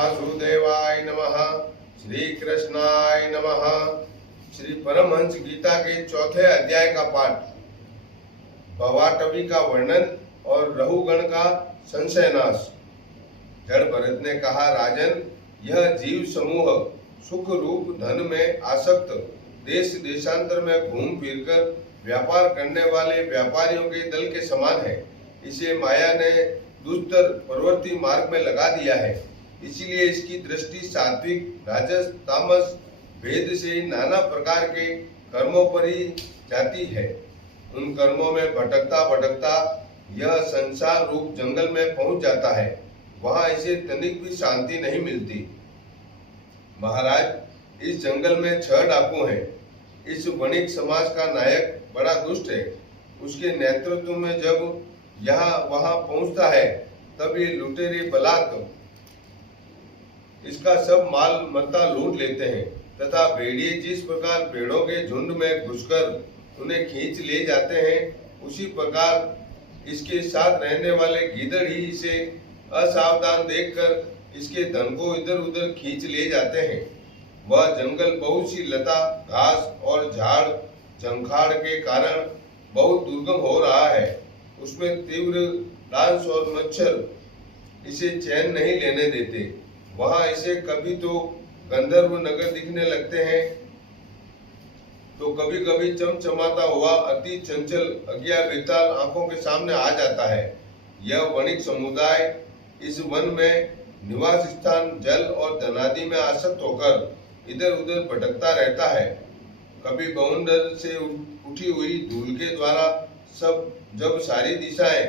वासुदेवाय नमः। श्री कृष्णाय नमः। श्री परमहंस गीता के चौथे अध्याय का पाठ, भवाटवी का वर्णन और रहुगण का संशयनाश। जड़ भरत ने कहा, राजन, यह जीव समूह सुख रूप धन में आसक्त, देश देशांतर में घूम फिरकर व्यापार करने वाले व्यापारियों के दल के समान है। इसे माया ने दुष्टर प्रवृत्ति मार्ग में लगा दिया है। इसीलिए इसकी दृष्टि सात्विक, राजस, तामस भेद से नाना प्रकार के कर्मों पर ही जाती है। उन कर्मों में भटकता भटकता यह संसार रूप जंगल में पहुंच जाता है। वहां इसे तनिक भी शांति नहीं मिलती। महाराज, इस जंगल में 6 डाकू हैं। इस वणिक समाज का नायक बड़ा दुष्ट है। उसके नेतृत्व में जब यहाँ वहां पहुंचता है, तब ये लुटेरे बलात् इसका सब माल मत्ता लूट लेते हैं तथा भेड़िए जिस प्रकार भेड़ों के झुंड में घुसकर उन्हें खींच ले जाते हैं, उसी प्रकार इसके साथ रहने वाले गीदड़ ही इसे असावधान देखकर इसके धन को इधर उधर खींच ले जाते हैं। वह जंगल बहुत सी लता, घास और झाड़ झंखाड़ के कारण बहुत दुर्गम हो रहा है। उसमें तीव्र डांस और मच्छर इसे चैन नहीं लेने देते। वहां इसे कभी तो गंधर्व नगर दिखने लगते हैं, तो कभी कभी चमचमाता हुआ अति चंचल अज्ञा बेताल आंखों के सामने आ जाता है। यह वणिक समुदाय इस वन में निवास स्थान, जल और धनादि में आसक्त होकर इधर उधर भटकता रहता है। कभी बहुंडर से उठी हुई धूल के द्वारा जब सारी दिशाएं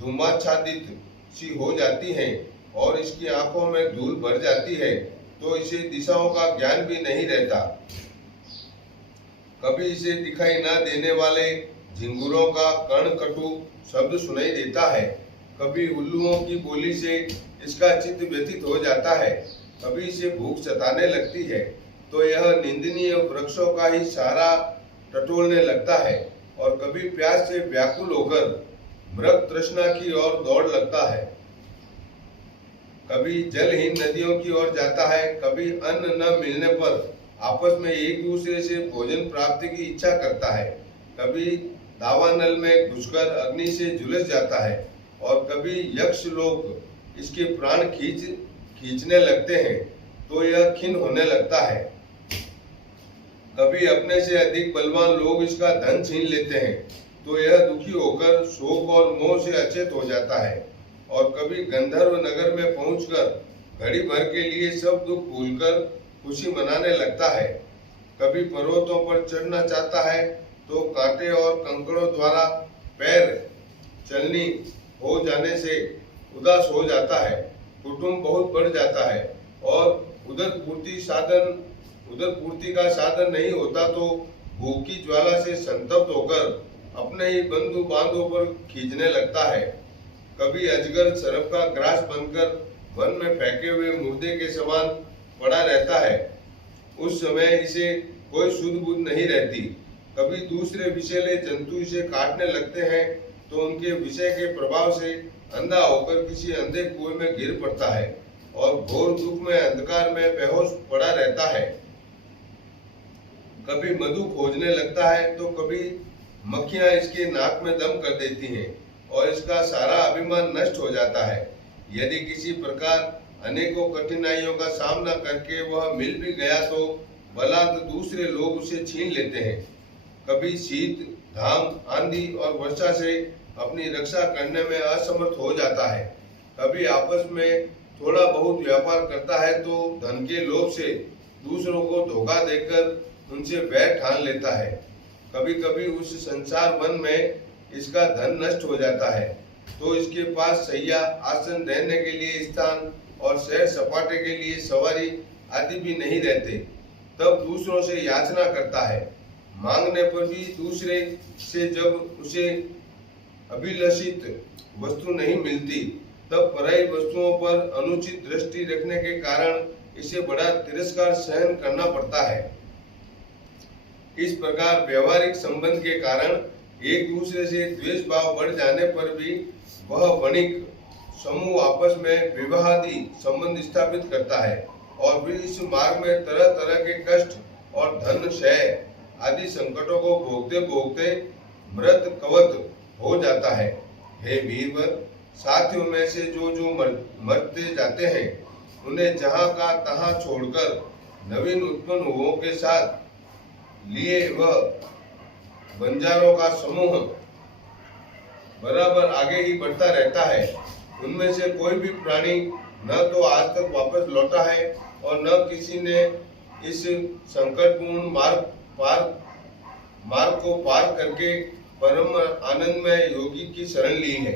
धूमाच्छादित सी हो जाती हैं और इसकी आंखों में धूल भर जाती है, तो इसे दिशाओं का ज्ञान भी नहीं रहता। कभी इसे दिखाई न देने वाले झिंगुरों का कर्णकटु शब्द सुनाई देता है। कभी उल्लुओं की बोली से इसका चित्त व्यथित हो जाता है। कभी इसे भूख सताने लगती है, तो यह निंदनीय वृक्षों का ही सहारा टटोलने लगता है और कभी प्यास से व्याकुल होकर मृग तृष्णा की ओर दौड़ लगता है। कभी जलहीन नदियों की ओर जाता है। कभी अन्न न मिलने पर आपस में एक दूसरे से भोजन प्राप्ति की इच्छा करता है। कभी दावानल में घुसकर अग्नि से झुलस जाता है और कभी यक्ष लोग इसके प्राण खींचने लगते हैं, तो यह खिन्न होने लगता है। कभी अपने से अधिक बलवान लोग इसका धन छीन लेते हैं, तो यह दुखी होकर शोक और मोह से अचेत हो जाता है। और कभी गंधर्व नगर में पहुंचकर घड़ी भर के लिए सब दुख भूलकर खुशी मनाने लगता है। कभी पर्वतों पर चढ़ना चाहता है, तो कांटे और कंकड़ों द्वारा पैर चलनी हो जाने से उदास हो जाता है। कुटुंब बहुत बढ़ जाता है और उधर पूर्ति का साधन नहीं होता, तो भूख की ज्वाला से संतप्त होकर अपने ही बंधु बांधों पर खींचने लगता है। कभी अजगर सर्प का ग्रास बनकर वन में फेंके हुए मुर्दे के समान पड़ा रहता है। उस समय इसे कोई सुध बुध नहीं रहती। कभी दूसरे विषैले जंतु इसे काटने लगते हैं, तो उनके विषय के प्रभाव से अंधा होकर किसी अंधे कुएं में गिर पड़ता है और घोर दुख में अंधकार में बेहोश पड़ा रहता है। कभी मधु खोजने लगता है, तो कभी मक्खियां इसके नाक में दम कर देती हैं और इसका सारा अभिमान नष्ट हो जाता है। यदि किसी प्रकार अनेकों कठिनाइयों का सामना करके वह मिल भी गया, तो बलात् दूसरे लोग उसे छीन लेते हैं। कभी शीत, घाम, आंधी और वर्षा से अपनी रक्षा करने में असमर्थ हो जाता है। कभी आपस में थोड़ा बहुत व्यापार करता है, तो धन के लोभ से दूसरों को धोखा देकर उनसे बैर ठान लेता है। कभी कभी उस संसार वन में इसका धन नष्ट हो जाता है, तो इसके पास शैया, आसन, रहने के लिए स्थान और सैर सपाटे के लिए सवारी आदि भी नहीं रहते। तब दूसरों से याचना करता है। मांगने पर भी दूसरे से जब उसे अभिलषित वस्तु नहीं मिलती, तब पराई वस्तुओं पर अनुचित दृष्टि रखने के कारण इसे बड़ा तिरस्कार सहन करना पड़ता है। इस प्रकार व्यवहारिक संबंध के कारण एक दूसरे से द्वेष भाव बढ़ जाने पर भी वह वणिक समूह आपस में विवाहादि संबंध स्थापित करता है और फिर इस मार्ग में तरह तरह के कष्ट और धन क्षय आदि संकटों को भोगते भोगते मृत कवत हो जाता है। हे वीरवर, साथियों में से जो मरते जाते हैं उन्हें जहाँ का तहाँ छोड़कर नवीन उत्पन्न हुओं के साथ लिए वह बंजारों का समूह बराबर आगे ही बढ़ता रहता है। उनमें से कोई भी प्राणी न तो आज तक वापस लौटा है और न किसी ने इस संकटपूर्ण मार्ग को पार करके परम आनंदमय योगी की शरण ली है।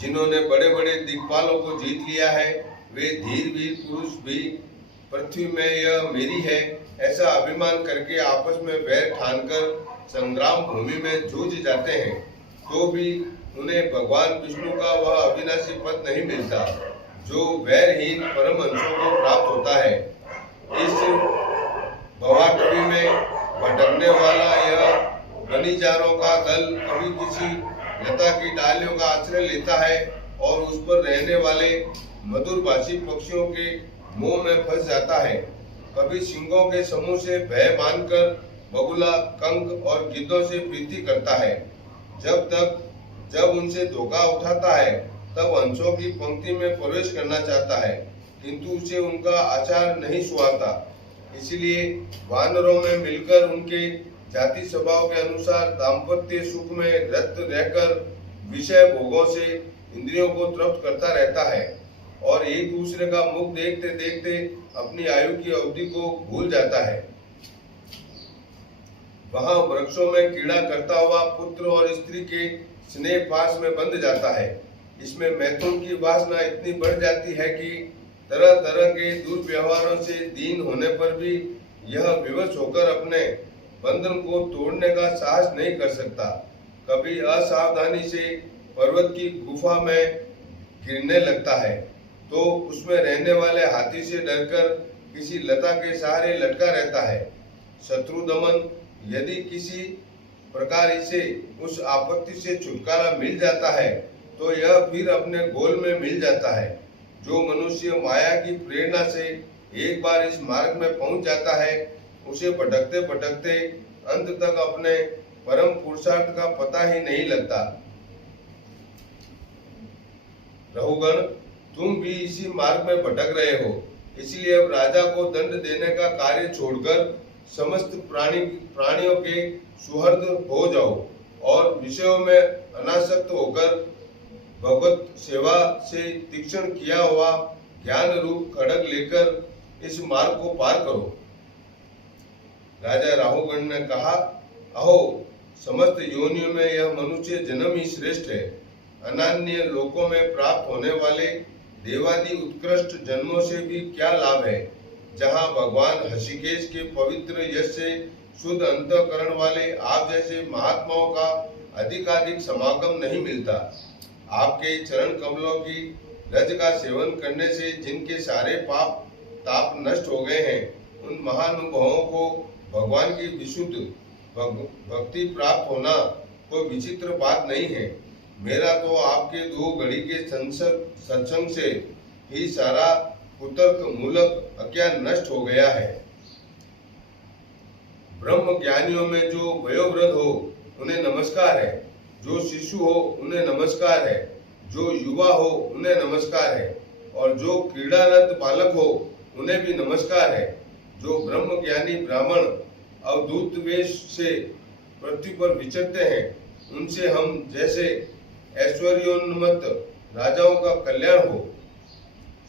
जिन्होंने बड़े बड़े दिक्पालों को जीत लिया है वे धीर वीर पुरुष भी पृथ्वी में यह मेरी है ऐसा अभिमान करके आपस में वैर ठानकर संग्राम भूमि में जूझ जाते हैं, तो भी उन्हें भगवान विष्णु का वह अविनाशी पद नहीं मिलता जो वैरहीन परम अंशों को प्राप्त होता है। इस भवाटवी में भटकने वाला यह वनीचारों का दल कभी किसी लता की डालियों का आश्रय लेता है और उस पर रहने वाले मधुरभाषी पक्षियों के मुंह में फंस जाता है। कभी सिंहों के समूह से भय मानकर बगुला, कंक और गिद्धों से प्रीति करता है। जब उनसे धोखा उठाता है तब हंसों की पंक्ति में प्रवेश करना चाहता है, किंतु उसे उनका आचार नहीं सुहाता। इसलिए वानरों में मिलकर उनके जाति स्वभाव के अनुसार दाम्पत्य सुख में रत रहकर विषय भोगों से इंद्रियों को तृप्त करता रहता है और एक दूसरे का मुख देखते देखते अपनी आयु की अवधि को भूल जाता है। वहां वृक्षों में कीड़ा करता हुआ पुत्र और स्त्री के स्नेह पास में बंध जाता है। इसमें मैथुन की वासना इतनी बढ़ जाती है कि तरह तरह के दुर्व्यवहारों से दीन होने पर भी यह विवश होकर अपने बंधन को तोड़ने का साहस नहीं कर सकता। कभी असावधानी से पर्वत की गुफा में गिरने लगता है तो उसमें रहने वाले हाथी से डरकर किसी लता के सहारे लटका रहता है। शत्रु दमन यदि किसी प्रकार इसे उस आपत्ति से छुटकारा मिल जाता है तो यह फिर अपने गोल में मिल जाता है। जो मनुष्य माया की प्रेरणा से एक बार इस मार्ग में पहुंच जाता है उसे भटकते भटकते अंत तक अपने परम पुरुषार्थ का पता ही नहीं लगता। रहुगण, तुम भी इसी मार्ग में भटक रहे हो, इसलिए अब राजा को दंड देने का कार्य छोड़कर समस्त प्राणियों के सुहृद हो जाओ और विषयों में अनासक्त होकर भगवत सेवा से तीक्ष्ण किया हुआ ज्ञान रूप खड्ग लेकर इस मार्ग को पार करो। राजा राहुगण ने कहा, अहो, समस्त योनियों में यह मनुष्य जन्म ही श्रेष्ठ है। अनान्य लोकों में प्राप्त होने वाले देवादि उत्कृष्ट जन्मों से भी क्या लाभ है, जहाँ भगवान ऋषिकेश के पवित्र यश से शुद्ध अंतःकरण वाले आप जैसे महात्माओं का अधिकाधिक समागम नहीं मिलता। आपके चरण कमलों की रज का सेवन करने से जिनके सारे पाप ताप नष्ट हो गए हैं, उन महानुभावों को भगवान की विशुद्ध भक्ति प्राप्त होना कोई विचित्र बात नहीं है। मेरा तो आपके 2 घड़ी के सत्संग से ही सारा कुतर्क मूलक अज्ञान नष्ट हो गया है। ब्रह्म ज्ञानियों में जो वयोवृद्ध हो उन्हें नमस्कार है, जो शिशु हो उन्हें नमस्कार है, जो युवा हो उन्हें नमस्कार है और जो क्रीड़ारत बालक हो उन्हें भी नमस्कार है। जो ब्रह्म ज्ञानी ब्राह्मण अवधूत वेश से पृथ्वी पर विचरते हैं उनसे हम जैसे ऐश्वर्योन्मत्त राजाओं का कल्याण हो।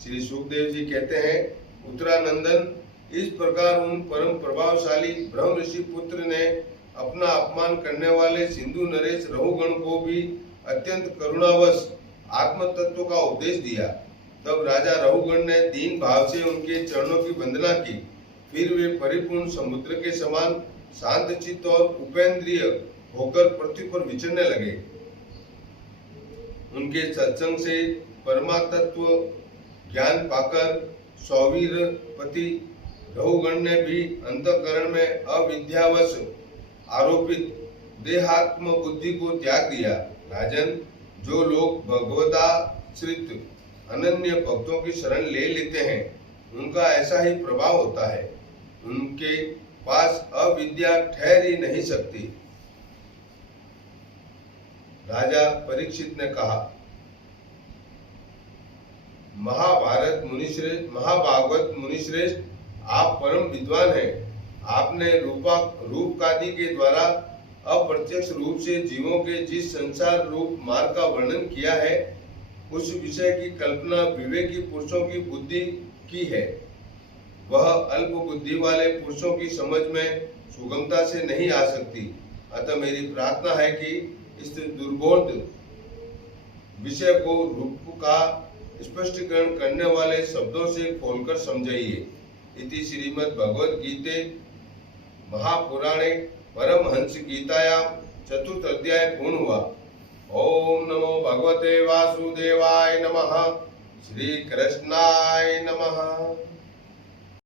श्री सुखदेव जी कहते हैं, उत्तरानंदन, इस प्रकार उन परम प्रभावशाली ब्रह्म ऋषि पुत्र ने अपना अपमान करने वाले सिंधु नरेश रहुगण को भी अत्यंत करुणावश आत्म तत्व का उपदेश दिया। तब राजा रहुगण ने दीन भाव से उनके चरणों की वंदना की। फिर वे परिपूर्ण समुद्र के समान शांत चित्त और उपेंद्रिय होकर पृथ्वी पर विचरने लगे। उनके सत्संग से परमात्म ज्ञान पाकर सौवीरपति रहुगण ने भी अंतःकरण में अविद्यावश आरोपित देहात्म बुद्धि को त्याग दिया। राजन, जो लोग भगवदाश्रित अनन्य भक्तों की शरण ले लेते हैं उनका ऐसा ही प्रभाव होता है। उनके पास अविद्या ठहर ही नहीं सकती। राजा परीक्षित ने कहा, महाभागवत मुनिश्रेष्ठ, आप परम विद्वान हैं। आपने रूपकादि के द्वारा अप्रत्यक्ष रूप से जीवों के जिस संसार रूप मार्ग का वर्णन किया है उस विषय की कल्पना विवेकी पुरुषों की बुद्धि की है। वह अल्प बुद्धि वाले पुरुषों की समझ में सुगमता से नहीं आ सकती। अतः मेरी प्रार्थना है कि इस दुर्बोध विषय को रूप का स्पष्टीकरण करने वाले शब्दों से खोलकर समझाइए। इति श्रीमद् भगवद गीते महापुराणे परमहंस गीताया चतुर्थ अध्याय पूर्ण हुआ। ओम नमो भगवते वासुदेवाय नमः। श्री कृष्णाय